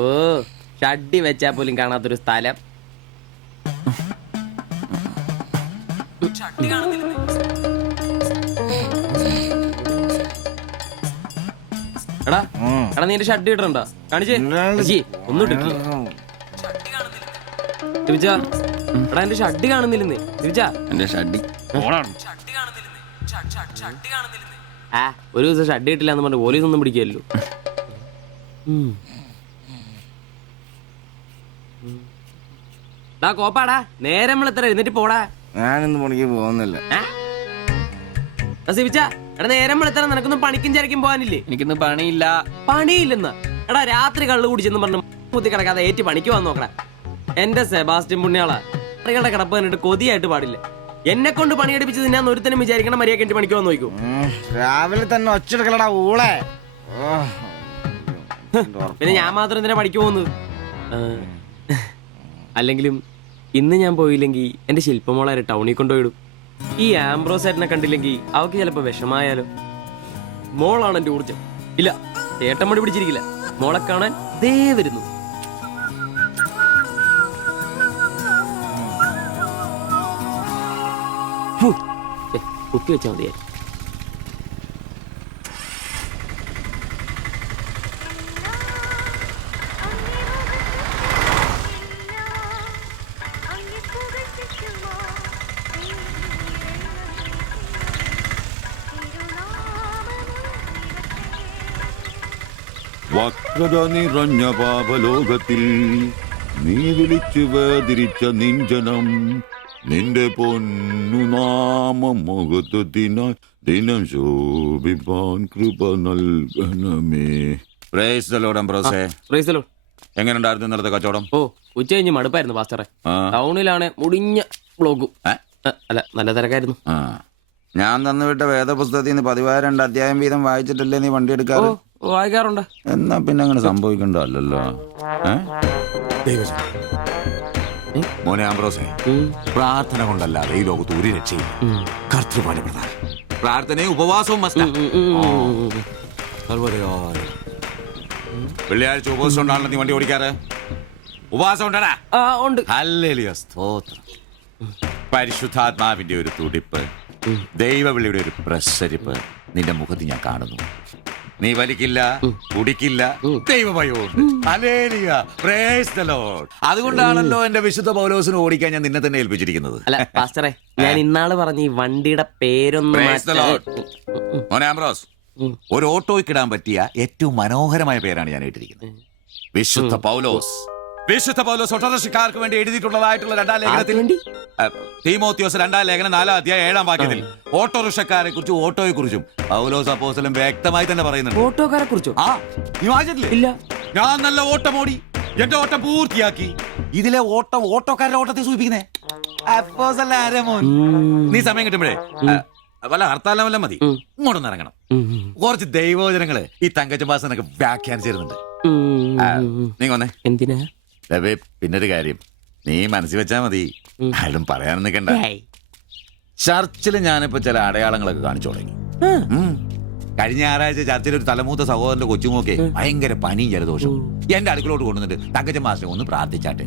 ഓ, ഷഡ്ഡി വെച്ചാ പോലും കാണാത്തൊരു സ്ഥലം. എടാ എടാ നീ എന്റെ ഷഡ്ഡി ഇടണ്ട, കാണിച്ചേ. ഒന്നും ഇട്ടിട്ടില്ല. എടാ എന്റെ ഷഡ്ഡി കാണുന്നില്ലെന്നേ. എന്റെ ഷഡ്ഡി ആ, ഒരു ദിവസം ഷഡ്ഡി ഇട്ടില്ല എന്ന് പറഞ്ഞ് പോലീസ് ഒന്നും പിടിക്കല്ലോ. കോപ്പാടാ, നേരം എത്ര എഴുന്നേറ്റ് പോടാ. ഞാനിന്ന് പണിക്ക് പോകുന്നില്ല. എടാ നേരം എത്ര നിനക്കൊന്നും പണിക്കും ചരക്കും പോകാനില്ലേ? എനിക്കിന്ന് പണിയില്ല. പണിയില്ലെന്ന്? എടാ രാത്രി കള്ളു കുടിച്ചെന്ന് പറഞ്ഞു കുത്തി കിടക്കാതെ ഏറ്റി പണിക്ക് വന്ന് നോക്കടാ. എന്റെ സെബാസ്റ്റ്യൻ പുണ്യാളാ, സ്ത്രീകളുടെ കിടപ്പ് കണ്ടിട്ട് കൊതിയായിട്ട് പാടില്ല. എന്നെ കൊണ്ട് പണിയെടുപ്പിച്ച് തിന്നാൻ ഒരുത്തനും വിചാരിക്കണം മര്യാദ എന്റെ പണിക്ക് വന്ന് നോക്കൂ. രാവിലെ തന്നെ ഒച്ചെടുക്കലടാ ഊളെ. പിന്നെ ഞാൻ മാത്രം എന്തിനാ പണിക്ക് പോകുന്നത്? അല്ലെങ്കിലും ഇന്ന് ഞാൻ പോയില്ലെങ്കിൽ എന്റെ ശില്പമോളെ ടൗണിൽ കൊണ്ടുപോയിടും. ഈ ആംബ്രോസ് ഏട്ടനെ കണ്ടില്ലെങ്കിൽ അവക്ക് ചിലപ്പോ വിഷമായാലോ. മോളാണ് എന്റെ ഊർജം. ഇല്ല, ചേട്ടൻ മടി പിടിച്ചിരിക്കില്ല. മോളെ കാണാൻ ദേ വരുന്നു. കുത്തി വെച്ചാൽ മതിയായി. വക്രത നിറഞ്ഞ പാപലോകത്തിൽ നീ വിളിച്ചു വേദിരിച്ച നിഞ്ജനം നിന്റെ പൊന്നു നാമം മുഖത്തിനായി ദിനം ശോഭിപ്പാൻ കൃപ നൽകണമേ. എങ്ങനെയുണ്ടായിരുന്നു ഇന്നലത്തെ കച്ചവടം? ഓ, ഉച്ച കഴിഞ്ഞ് മടുപ്പായിരുന്നു പാസ്റ്ററെ. ടൗണിലാണ് മുടിഞ്ഞ ബ്ലോഗും. അല്ല, നല്ല തിരക്കായിരുന്നു. ഞാൻ തന്നുവിട്ട വേദപുസ്തകത്തിൽ നിന്ന് 12 അധ്യായം വീതം വായിച്ചിട്ടല്ലേ നീ വണ്ടി എടുക്കാറ്? വായിക്കാറുണ്ട്. എന്നാ പിന്നെ അങ്ങനെ സംഭവിക്കണ്ടല്ലോ. മോനെ ആംബ്രോസേ, പ്രാർത്ഥന കൊണ്ടല്ലാതെ ഈ ലോകത്ത് ഒരു രക്ഷയില്ല. കർത്തൃപാല പ്രധാനം. പ്രാർത്ഥനയും ഉപവാസവും വെള്ളിയാഴ്ച ഉപവാസം ഉണ്ടാണല്ലോ നീ വണ്ടി ഓടിക്കാറ്. ഉപവാസം ഉണ്ടാ? ഹല്ലേലൂയ, സ്തോത്രം. പരിശുദ്ധാത്മാവിന്റെ ഒരു തുടിപ്പ്, ദൈവവിളിയുടെ ഒരു പ്രസരിപ്പ് നിന്റെ മുഖത്ത് ഞാൻ കാണുന്നു. നീ വലിക്കില്ല, കുടിക്കില്ല, ദൈവഭയവും. അതുകൊണ്ടാണല്ലോ എന്റെ വിശുദ്ധ പൗലോസിന് ഓടിക്കാൻ ഞാൻ നിന്നെ തന്നെ ഏൽപ്പിച്ചിരിക്കുന്നത്. അല്ല പാസ്റ്ററെ, ഞാൻ ഇന്നാള് പറഞ്ഞ ഈ വണ്ടിയുടെ പേരൊന്നും. മോനെ ആംബ്രോസ്, ഒരു ഓട്ടോയ്ക്കിടാൻ പറ്റിയ ഏറ്റവും മനോഹരമായ പേരാണ് ഞാൻ ഇട്ടിരിക്കുന്നത്. വിശുദ്ധ പൗലോസ്. വിശുദ്ധ പൗലോസ് ഓട്ടോറിക്ഷക്കാർക്ക് വേണ്ടി എഴുതിയിട്ടുള്ളതായിട്ടുള്ള 2-ാം ലേഖനത്തിൽ, തീമോത്തിയോസ് 2-ാം ലേഖനം 4-ാം അധ്യായം 7-ാം വാക്യത്തിൽ ഓട്ടോറിക്ഷക്കാരെ കുറിച്ചും ഓട്ടോയെ കുറിച്ചും പൗലോസ് അപ്പോസ്തലൻ വ്യക്തമായി തന്നെ പറയുന്നുണ്ട്. ഓട്ടോക്കാരെ കുറിച്ചോ? നീ വായിച്ചിട്ടില്ലേ? ഇല്ല. ഞാൻ നല്ല ഓട്ടം ഓടി എന്റെ ഓട്ടം പൂർത്തിയാക്കി. ഇതിലെ ഓട്ടം ഓട്ടോക്കാരുടെ ഓട്ടത്തെ സൂചിപ്പിക്കുന്നേ. നീ സമയം കിട്ടുമ്പോഴേ വല്ല ഹർത്താലം വല്ല മതി, ഇങ്ങോട്ടൊന്ന് ഇറങ്ങണം. കുറച്ച് ദൈവവചനങ്ങള് ഈ തങ്കച്ചമ്പാസനൊക്കെ വ്യാഖ്യാനിച്ചിരുന്നുണ്ട്. നീ വന്നേ. എന്തിനാ? പിന്നൊരു കാര്യം നീ മനസ്സിൽ വെച്ചാ മതി, ആരും പറയാനും നിൽക്കണ്ട. ചർച്ചിൽ ഞാനിപ്പോ ചില അടയാളങ്ങളൊക്കെ കാണിച്ചു തുടങ്ങി. കഴിഞ്ഞ ഞായറാഴ്ച ചർച്ചിൽ ഒരു തലമൂത്ത സഹോദരന്റെ കൊച്ചുമോക്കെ ഭയങ്കര പനിയും ജലദോഷവും എന്റെ അടുക്കളോട്ട് കൊണ്ടുവന്നിട്ട് തങ്കച്ചൻ മാസ്റ്റർ ഒന്ന് പ്രാർത്ഥിച്ചാട്ടെ.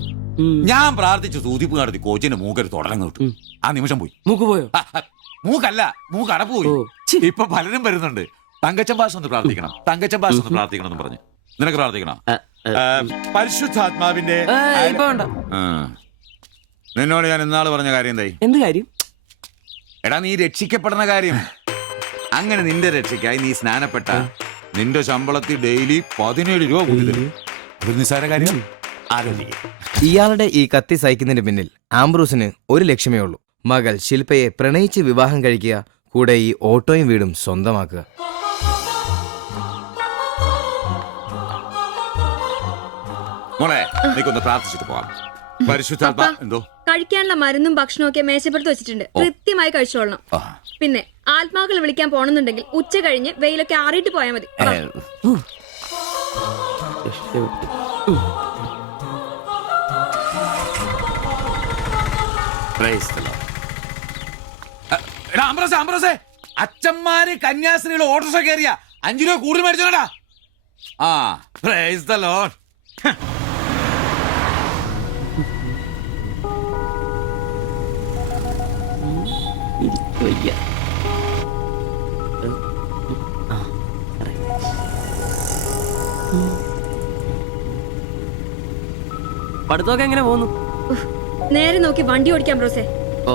ഞാൻ പ്രാർത്ഥിച്ചു, സൂതിപ്പ് നടത്തി കോച്ചിന്റെ മൂക്കൊരു തുടങ്ങി കിട്ടും. ആ നിമിഷം പോയി. മൂക്ക് പോയോ? മൂക്കല്ല, മൂക്ക് അടപ്പ് പോയി. ഇപ്പൊ പലരും വരുന്നുണ്ട്, തങ്കച്ചൻ ഭാഷ ഒന്ന് പ്രാർത്ഥിക്കണം, തങ്കച്ചൻ ഭാഷ ഒന്ന് പ്രാർത്ഥിക്കണം എന്ന് പറഞ്ഞു. നിനക്ക് പ്രാർത്ഥിക്കണം? പരിശുദ്ധാത്മാവിന്റെ. നിന്നോട് ഞാൻ ഇന്നാള് പറഞ്ഞ കാര്യം എന്തായി? എന്ത് കാര്യം? എടാ, നീ രക്ഷിക്കപ്പെടുന്ന കാര്യം. അങ്ങനെ നിന്റെ രക്ഷയ്ക്കായി നീ സ്നാനപ്പെട്ട നിന്റെ ശമ്പളത്തിൽ ഡെയിലി 17 രൂപ കൂടി തരും. ഒരു നിസ്സാര കാര്യം ആലോചിക്കുക. ഇയാളുടെ ഈ കത്തി സഹിക്കുന്നതിന് പിന്നിൽ ആംബ്രൂസിന് ഒരു ലക്ഷ്യമേ ഉള്ളൂ: മകൾ ശില്പയെ പ്രണയിച്ച് വിവാഹം കഴിക്കുക, കൂടെ ഈ ഓട്ടോയും വീടും സ്വന്തമാക്കുക. മോളെ നീക്കൊന്ന് പ്രാർത്ഥിച്ചിട്ട് പോവാം. പരിശുദ്ധാത്മാ എന്തോ കഴിക്കാനുള്ള മരുന്നും ഭക്ഷണവും ഒക്കെ മേശപ്പുറത്ത് വെച്ചിട്ടുണ്ട്. കൃത്യമായി കഴിച്ചോളണം. ആ. പിന്നെ ആത്മാക്കൾ വിളിക്കാൻ പോണെന്നുണ്ടെങ്കിൽ ഉച്ച കഴിഞ്ഞ് വെയിലൊക്കെ ആറിയിട്ട് പോയാൽ മതി. ഏ, രക്ഷപ്പെട്ടു. praise the Lord. എടാ അംബ്രോസേ, അംബ്രോസേ, അച്ഛന്മാര് കന്യാസ്ത്രീകൾ ഓട്ടോറിക്ഷ കയറിയ 5 രൂപ കൂടുതൽ മേടിച്ചോടാ. ആ praise the Lord. വയ്യ. പഠിത്തമൊക്കെ എങ്ങനെ പോകുന്നു? ഉഫ്. നേരെ നോക്കി വണ്ടി ഓടിക്കാം ബ്രോസേ. ഓ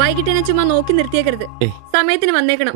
വൈകിട്ട് എന്നെ ചുമ്മാ നോക്കി നിർത്തിയേക്കരുത്. ഏയ്. സമയത്തിന് വന്നേക്കണം.